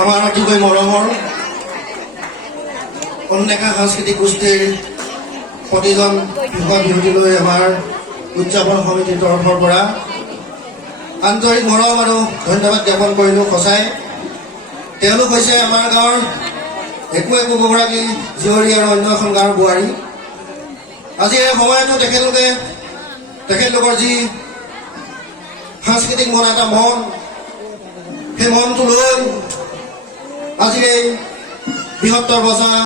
আমাৰ অতিকৈ মৰমৰ অনডেকা সাংস্কৃতিক গোষ্ঠীৰ প্ৰতিজন যুৱ বিহুতিলৈ আমাৰ উদযাপন সমিতিৰ তৰফৰ পৰা আন্তৰিক মৰম আৰু ধন্যবাদ জ্ঞাপন কৰিলোঁ। সঁচাই তেওঁলোক হৈছে আমাৰ গাঁৱৰ একোগৰাকী জীয়ৰী আৰু অন্য এখন গাঁৱৰ বোৱাৰী। আজি এই সময়তো তেখেতলোকৰ যি সাংস্কৃতিক মন এটা মন, সেই মনটো লৈ আজিৰ এই বৃহত্তৰ বজা